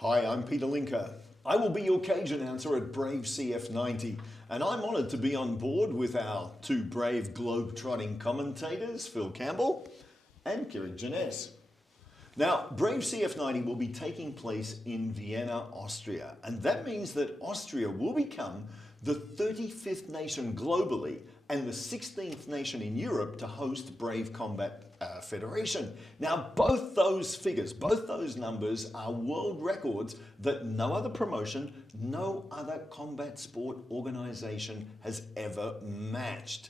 Hi, I'm Peter Linker. I will be your cage announcer at Brave CF90, and I'm honoured to be on board with our two brave globe-trotting commentators, Phil Campbell and Kieran Jeunesse. Now, Brave CF90 will be taking place in Vienna, Austria, and that means that Austria will become the 35th nation globally and the 16th nation in Europe to host Brave Combat Federation. Now, both those figures, both those numbers are world records that no other promotion, no other combat sport organisation has ever matched.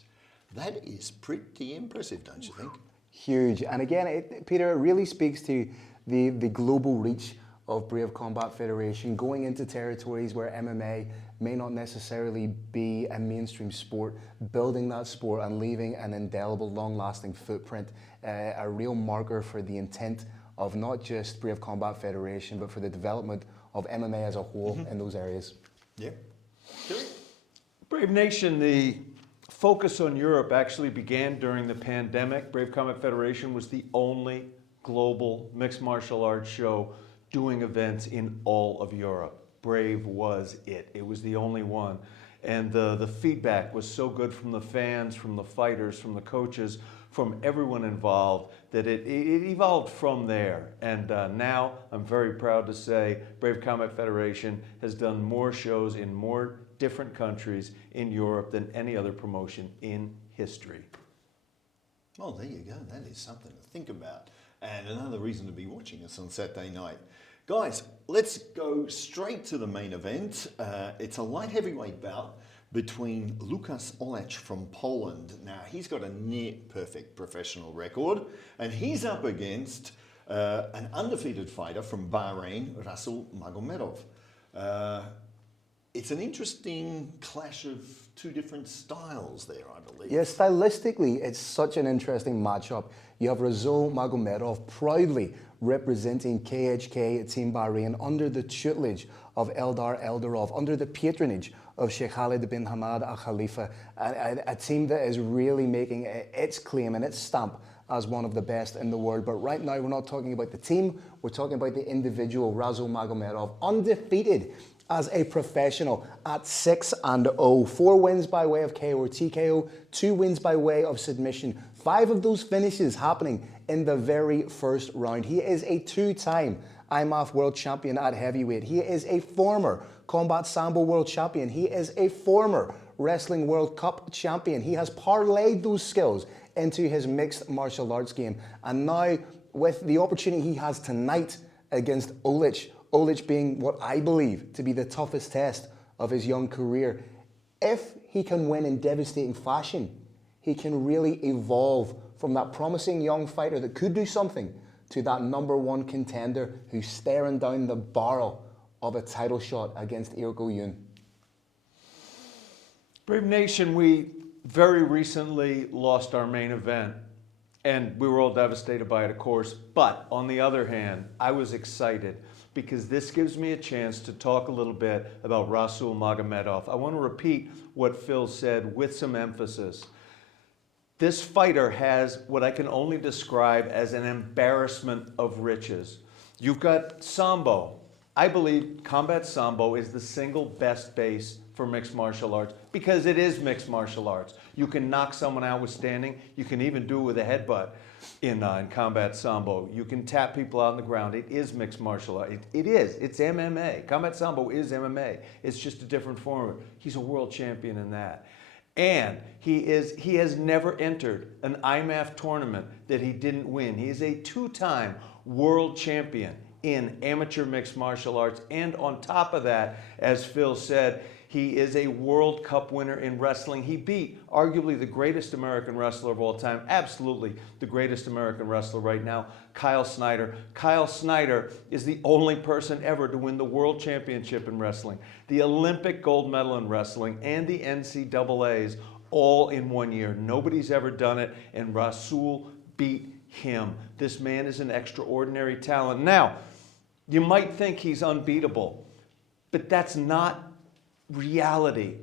That is pretty impressive, don't you think? Huge. And again, Peter, it really speaks to the global reach of Brave Combat Federation, going into territories where MMA may not necessarily be a mainstream sport, building that sport and leaving an indelible, long-lasting footprint, a real marker for the intent of not just Brave Combat Federation, but for the development of MMA as a whole in those areas. Yeah. Brave Nation, the focus on Europe actually began during the pandemic. Brave Combat Federation was the only global mixed martial arts show doing events in all of Europe. Brave was it. It was the only one. And the feedback was so good from the fans, from the fighters, from the coaches, from everyone involved, that it evolved from there. And now I'm very proud to say Brave Combat Federation has done more shows in more different countries in Europe than any other promotion in history. Well, there you go. That is something to think about. And another reason to be watching us on Saturday night. Guys, let's go straight to the main event. It's a light heavyweight bout between Olech from Poland. Now, he's got a near perfect professional record, and he's up against an undefeated fighter from Bahrain, Magomedov. It's an interesting clash of two different styles there, I believe. Yeah, stylistically, it's such an interesting matchup. You have Magomedov proudly representing KHK Team Bahrain under the tutelage of Eldar Eldarov, under the patronage of Sheikh Khalid bin Hamad Al Khalifa, a team that is really making its claim and its stamp as one of the best in the world. But right now, we're not talking about the team, we're talking about the individual, Magomedov, undefeated as a professional at 6-0. 4 wins by way of KO or TKO, 2 wins by way of submission. 5 of those finishes happening in the very first round. He is a 2-time IMAF world champion at heavyweight. He is a former Combat Sambo world champion. He is a former Wrestling World Cup champion. He has parlayed those skills into his mixed martial arts game. And now, with the opportunity he has tonight against Olech being what I believe to be the toughest test of his young career, if he can win in devastating fashion, he can really evolve from that promising young fighter that could do something to that #1 contender who's staring down the barrel of a title shot against Irko Yun. Brave Nation, we very recently lost our main event, and we were all devastated by it, of course. But on the other hand, I was excited because this gives me a chance to talk a little bit about Magomedov. I want to repeat what Phil said with some emphasis. This fighter has what I can only describe as an embarrassment of riches. You've got Sambo. I believe Combat Sambo is the single best base for mixed martial arts because it is mixed martial arts. You can knock someone out with standing. You can even do it with a headbutt in Combat Sambo. You can tap people out on the ground. It is mixed martial art. It is. It's MMA. Combat Sambo is MMA. It's just a different form. He's a world champion in that. And he has never entered an IMAF tournament that he didn't win. He is a 2-time world champion in amateur mixed martial arts. And on top of that, as Phil said, he is a World Cup winner in wrestling. He beat arguably the greatest American wrestler of all time, absolutely the greatest American wrestler right now, Kyle Snyder. Kyle Snyder is the only person ever to win the World Championship in wrestling, the Olympic gold medal in wrestling, and the NCAAs all in 1 year. Nobody's ever done it, and Rasul beat him. This man is an extraordinary talent. Now, you might think he's unbeatable, but that's not reality.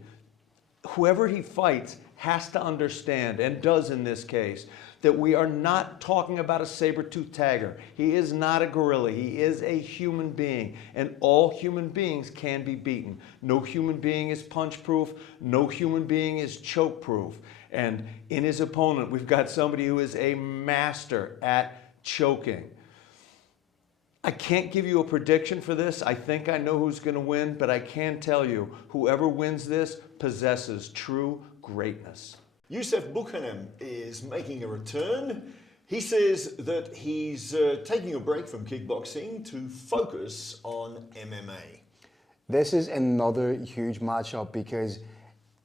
Whoever he fights has to understand, and does in this case, that we are not talking about a saber-toothed tiger. He is not a gorilla. He is a human being, and all human beings can be beaten. No human being is punch-proof. No human being is choke-proof. And in his opponent, we've got somebody who is a master at choking. I can't give you a prediction for this. I think I know who's going to win, but I can tell you, whoever wins this possesses true greatness. Yusuf Buchanan is making a return. He says that he's taking a break from kickboxing to focus on MMA. This is another huge matchup because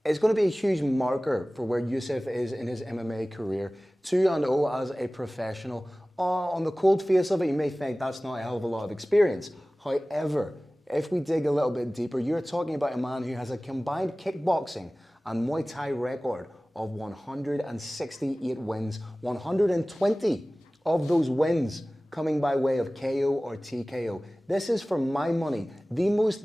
it's going to be a huge marker for where Yusuf is in his MMA career. 2-0 as a professional. On the cold face of it, you may think that's not a hell of a lot of experience. However, if we dig a little bit deeper, you're talking about a man who has a combined kickboxing and Muay Thai record of 168 wins, 120 of those wins coming by way of KO or TKO. This is, for my money, the most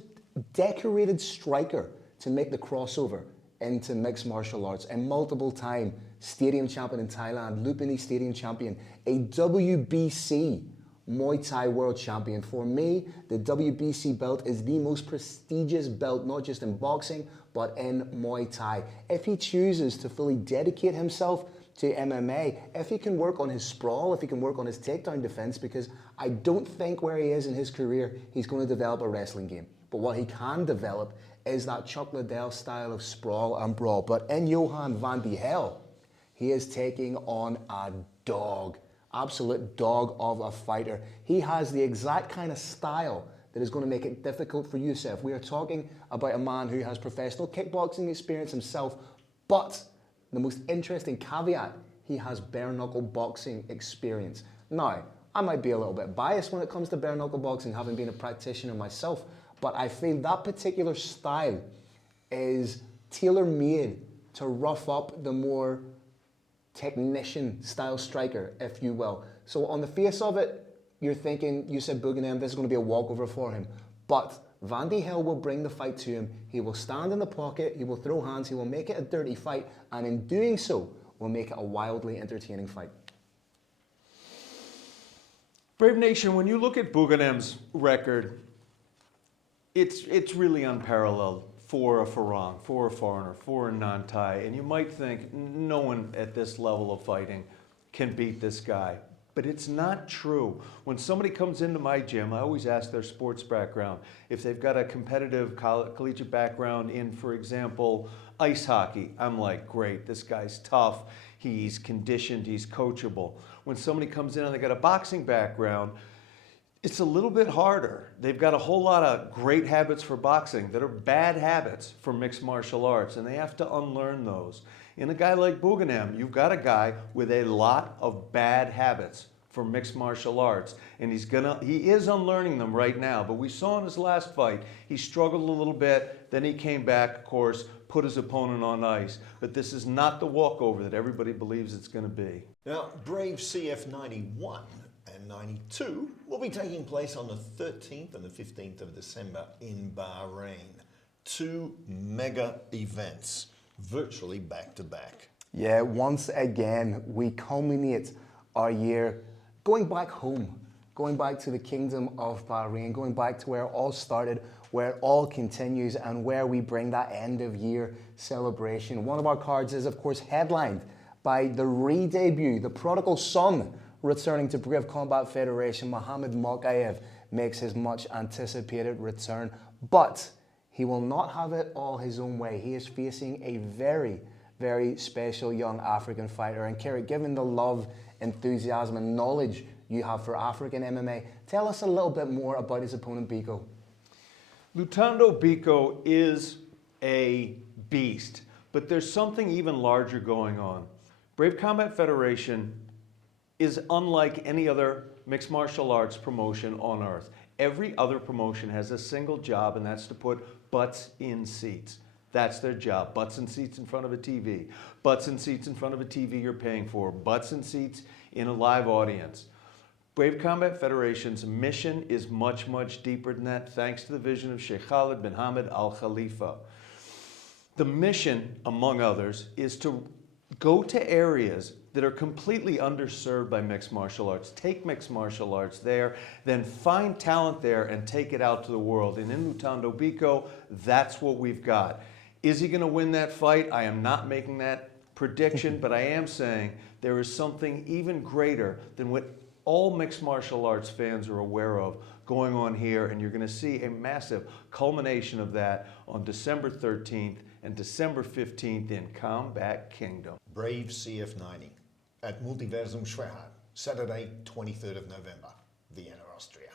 decorated striker to make the crossover into mixed martial arts, a multiple-time stadium champion in Thailand, Lumpini stadium champion, a WBC Muay Thai world champion. For me, the WBC belt is the most prestigious belt, not just in boxing, but in Muay Thai. If he chooses to fully dedicate himself to MMA, if he can work on his sprawl, if he can work on his takedown defense, because I don't think where he is in his career, he's going to develop a wrestling game. But what he can develop is that Chuck Liddell style of sprawl and brawl. But in Johan van die Hel, he is taking on a dog, absolute dog of a fighter. He has the exact kind of style that is going to make it difficult for Yusuf. We are talking about a man who has professional kickboxing experience himself, but the most interesting caveat, he has bare knuckle boxing experience. Now, I might be a little bit biased when it comes to bare knuckle boxing, having been a practitioner myself, but I feel that particular style is tailor-made to rough up the more technician style striker, if you will. So on the face of it, you're thinking, you said Buchanan, this is going to be a walkover for him. But Van die Hel will bring the fight to him. He will stand in the pocket, he will throw hands, he will make it a dirty fight, and in doing so, will make it a wildly entertaining fight. Brave Nation, when you look at Buchanan's record, it's really unparalleled for a Farang, for a foreigner, for a non-Thai. And you might think no one at this level of fighting can beat this guy. But it's not true. When somebody comes into my gym, I always ask their sports background. If they've got a competitive collegiate background in, for example, ice hockey, I'm like, great, this guy's tough, he's conditioned, he's coachable. When somebody comes in and they've got a boxing background, it's a little bit harder. They've got a whole lot of great habits for boxing that are bad habits for mixed martial arts, and they have to unlearn those. In a guy like Buchanan, you've got a guy with a lot of bad habits for mixed martial arts, and he is unlearning them right now. But we saw in his last fight, he struggled a little bit, then he came back, of course, put his opponent on ice. But this is not the walkover that everybody believes it's going to be. Now, Brave CF 91 and 92 will be taking place on the 13th and the 15th of December in Bahrain. Two mega events, virtually back to back. Yeah, once again, we culminate our year going back home, going back to the kingdom of Bahrain, going back to where it all started, where it all continues, and where we bring that end of year celebration. One of our cards is, of course, headlined by the re-debut, the prodigal son returning to Brave Combat Federation. Mohamed Mokaev makes his much anticipated return, but he will not have it all his own way. He is facing a very, very special young African fighter. And Kerry, given the love, enthusiasm and knowledge you have for African MMA, tell us a little bit more about his opponent, Biko. Lutando Biko is a beast, but there's something even larger going on. Brave Combat Federation is unlike any other mixed martial arts promotion on earth. Every other promotion has a single job, and that's to put butts in seats. That's their job. Butts and seats in front of a TV. Butts and seats in front of a TV you're paying for. Butts and seats in a live audience. Brave Combat Federation's mission is much, much deeper than that, thanks to the vision of Sheikh Khalid bin Hamad Al Khalifa. The mission, among others, is to go to areas that are completely underserved by mixed martial arts. Take mixed martial arts there, then find talent there and take it out to the world. And in Lutando Biko, that's what we've got. Is he going to win that fight? I am not making that prediction, but I am saying there is something even greater than what all mixed martial arts fans are aware of going on here, and you're going to see a massive culmination of that on December 13th and December 15th in Combat Kingdom. Brave CF90 at Multiversum Schwerheim, Saturday, 23rd of November, Vienna, Austria.